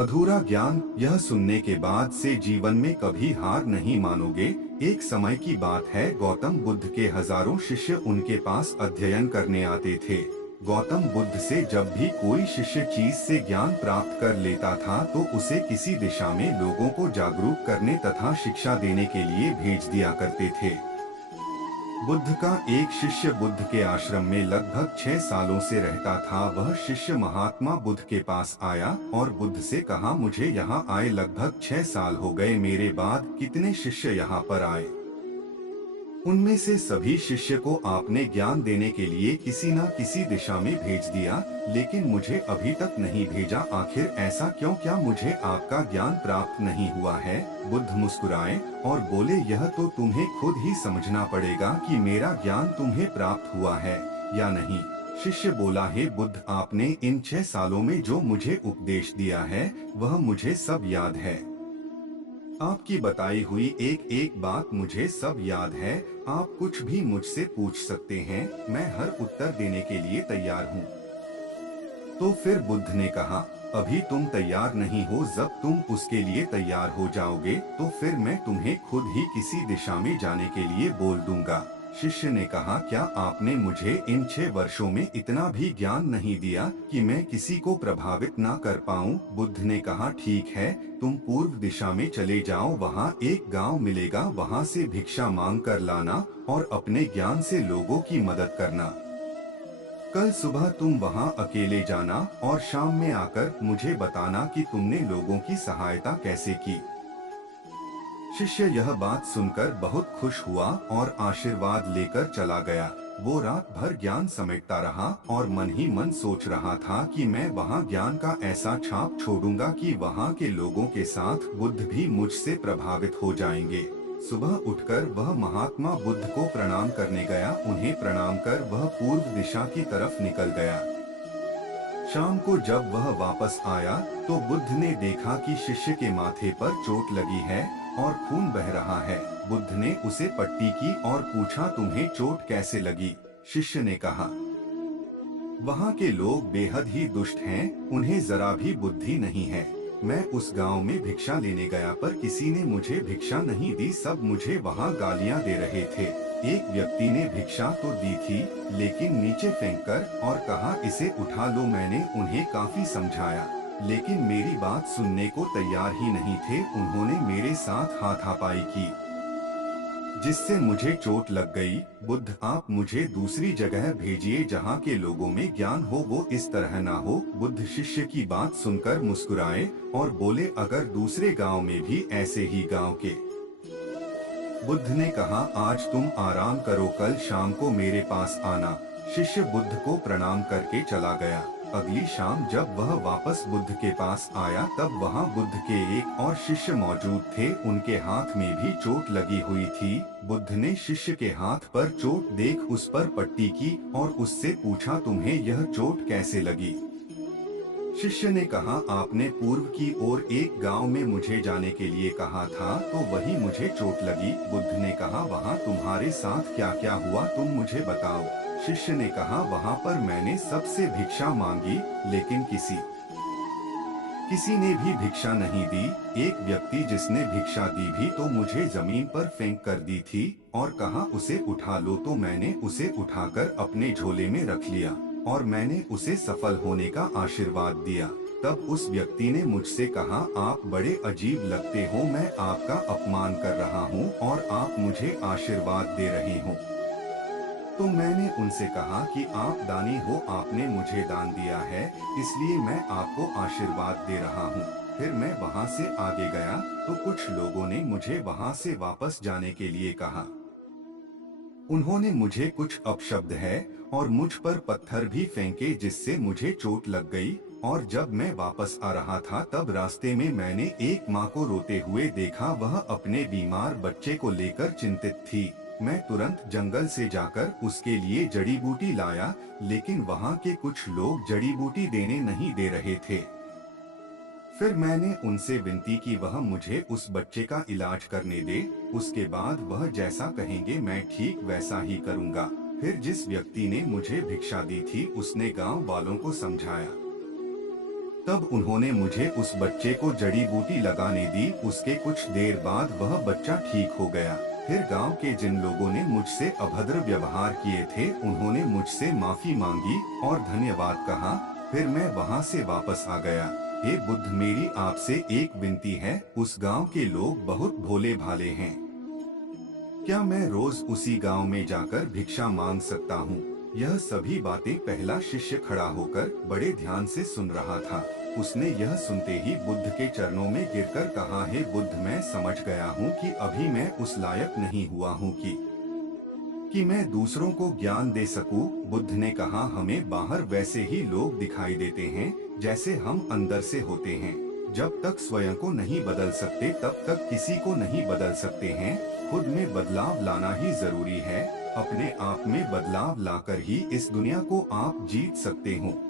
अधूरा ज्ञान। यह सुनने के बाद से जीवन में कभी हार नहीं मानोगे। एक समय की बात है, गौतम बुद्ध के हजारों शिष्य उनके पास अध्ययन करने आते थे। गौतम बुद्ध से जब भी कोई शिष्य चीज से ज्ञान प्राप्त कर लेता था तो उसे किसी दिशा में लोगों को जागरूक करने तथा शिक्षा देने के लिए भेज दिया करते थे। बुद्ध का एक शिष्य बुद्ध के आश्रम में लगभग 6 सालों से रहता था। वह शिष्य महात्मा बुद्ध के पास आया और बुद्ध से कहा, मुझे यहाँ आए लगभग 6 साल हो गए, मेरे बाद कितने शिष्य यहाँ पर आए, उनमें से सभी शिष्य को आपने ज्ञान देने के लिए किसी न किसी दिशा में भेज दिया, लेकिन मुझे अभी तक नहीं भेजा। आखिर ऐसा क्यों? क्या मुझे आपका ज्ञान प्राप्त नहीं हुआ है? बुद्ध मुस्कुराए और बोले, यह तो तुम्हें खुद ही समझना पड़ेगा कि मेरा ज्ञान तुम्हें प्राप्त हुआ है या नहीं। शिष्य बोला, हे बुद्ध, आपने इन 6 सालों में जो मुझे उपदेश दिया है वह मुझे सब याद है। आपकी बताई हुई एक एक बात मुझे सब याद है। आप कुछ भी मुझसे पूछ सकते हैं, मैं हर उत्तर देने के लिए तैयार हूँ। तो फिर बुद्ध ने कहा, अभी तुम तैयार नहीं हो, जब तुम उसके लिए तैयार हो जाओगे तो फिर मैं तुम्हें खुद ही किसी दिशा में जाने के लिए बोल दूंगा। शिष्य ने कहा, क्या आपने मुझे इन 6 वर्षों में इतना भी ज्ञान नहीं दिया कि मैं किसी को प्रभावित ना कर पाऊं? बुद्ध ने कहा, ठीक है, तुम पूर्व दिशा में चले जाओ, वहाँ एक गांव मिलेगा, वहाँ से भिक्षा मांग कर लाना और अपने ज्ञान से लोगों की मदद करना। कल सुबह तुम वहाँ अकेले जाना और शाम में आकर मुझे बताना कि तुमने लोगों की सहायता कैसे की। शिष्य यह बात सुनकर बहुत खुश हुआ और आशीर्वाद लेकर चला गया। वो रात भर ज्ञान समेटता रहा और मन ही मन सोच रहा था कि मैं वहाँ ज्ञान का ऐसा छाप छोड़ूंगा कि वहाँ के लोगों के साथ बुद्ध भी मुझसे प्रभावित हो जाएंगे। सुबह उठकर वह महात्मा बुद्ध को प्रणाम करने गया। उन्हें प्रणाम कर वह पूर्व दिशा की तरफ निकल गया। शाम को जब वह वापस आया तो बुद्ध ने देखा कि शिष्य के माथे पर चोट लगी है और खून बह रहा है। बुद्ध ने उसे पट्टी की और पूछा, तुम्हें चोट कैसे लगी? शिष्य ने कहा, वहाँ के लोग बेहद ही दुष्ट हैं, उन्हें जरा भी बुद्धि नहीं है। मैं उस गांव में भिक्षा लेने गया पर किसी ने मुझे भिक्षा नहीं दी, सब मुझे वहाँ गालियाँ दे रहे थे। एक व्यक्ति ने भिक्षा तो दी थी लेकिन नीचे फेंककर और कहा, इसे उठा लो। मैंने उन्हें काफी समझाया लेकिन मेरी बात सुनने को तैयार ही नहीं थे। उन्होंने मेरे साथ हाथापाई की जिससे मुझे चोट लग गई। बुद्ध, आप मुझे दूसरी जगह भेजिए जहाँ के लोगों में ज्ञान हो, वो इस तरह ना हो। बुद्ध शिष्य की बात सुनकर मुस्कुराए और बोले, अगर दूसरे गांव में भी ऐसे ही गांव के। बुद्ध ने कहा, आज तुम आराम करो, कल शाम को मेरे पास आना। शिष्य बुद्ध को प्रणाम करके चला गया। अगली शाम जब वह वापस बुद्ध के पास आया तब वहाँ बुद्ध के एक और शिष्य मौजूद थे। उनके हाथ में भी चोट लगी हुई थी। बुद्ध ने शिष्य के हाथ पर चोट देख उस पर पट्टी की और उससे पूछा, तुम्हें यह चोट कैसे लगी? शिष्य ने कहा, आपने पूर्व की ओर एक गांव में मुझे जाने के लिए कहा था तो वही मुझे चोट लगी। बुद्ध ने कहा, वहाँ तुम्हारे साथ क्या क्या हुआ, तुम मुझे बताओ। शिष्य ने कहा, वहाँ पर मैंने सबसे भिक्षा मांगी लेकिन किसी ने भी भिक्षा नहीं दी। एक व्यक्ति जिसने भिक्षा दी भी तो मुझे जमीन पर फेंक कर दी थी और कहा, उसे उठा लो, तो मैंने उसे उठाकर अपने झोले में रख लिया और मैंने उसे सफल होने का आशीर्वाद दिया। तब उस व्यक्ति ने मुझसे कहा, आप बड़े अजीब लगते हो, मैं आपका अपमान कर रहा हूँ और आप मुझे आशीर्वाद दे रहे हो। तो मैंने उनसे कहा कि आप दानी हो, आपने मुझे दान दिया है इसलिए मैं आपको आशीर्वाद दे रहा हूँ। फिर मैं वहाँ से आगे गया तो कुछ लोगों ने मुझे वहाँ से वापस जाने के लिए कहा। उन्होंने मुझे कुछ अपशब्द है और मुझ पर पत्थर भी फेंके जिससे मुझे चोट लग गई। और जब मैं वापस आ रहा था तब रास्ते में मैंने एक माँ को रोते हुए देखा। वह अपने बीमार बच्चे को लेकर चिंतित थी। मैं तुरंत जंगल से जाकर उसके लिए जड़ी बूटी लाया लेकिन वहाँ के कुछ लोग जड़ी बूटी देने नहीं दे रहे थे। फिर मैंने उनसे विनती की वह मुझे उस बच्चे का इलाज करने दे। उसके बाद वह जैसा कहेंगे मैं ठीक वैसा ही करूँगा। फिर जिस व्यक्ति ने मुझे भिक्षा दी थी उसने गांव वालों को समझाया। तब उन्होंने मुझे उस बच्चे को जड़ी बूटी लगाने दी। उसके कुछ देर बाद वह बच्चा ठीक हो गया। फिर गांव के जिन लोगों ने मुझसे अभद्र व्यवहार किए थे, उन्होंने मुझसे माफी मांगी और धन्यवाद कहा। फिर मैं वहां से वापस आ गया। हे बुद्ध, मेरी आपसे एक विनती है, उस गांव के लोग बहुत भोले भाले हैं। क्या मैं रोज उसी गांव में जाकर भिक्षा मांग सकता हूँ? यह सभी बातें पहला शिष्य खड़ा होकर बड़े ध्यान से सुन रहा था। उसने यह सुनते ही बुद्ध के चरणों में गिरकर कहा, हे बुद्ध, मैं समझ गया हूँ कि अभी मैं उस लायक नहीं हुआ हूँ कि मैं दूसरों को ज्ञान दे सकूं। बुद्ध ने कहा, हमें बाहर वैसे ही लोग दिखाई देते हैं जैसे हम अंदर से होते हैं। जब तक स्वयं को नहीं बदल सकते तब तक किसी को नहीं बदल सकते हैं। खुद में बदलाव लाना ही जरूरी है। अपने आप में बदलाव लाकर ही इस दुनिया को आप जीत सकते हो।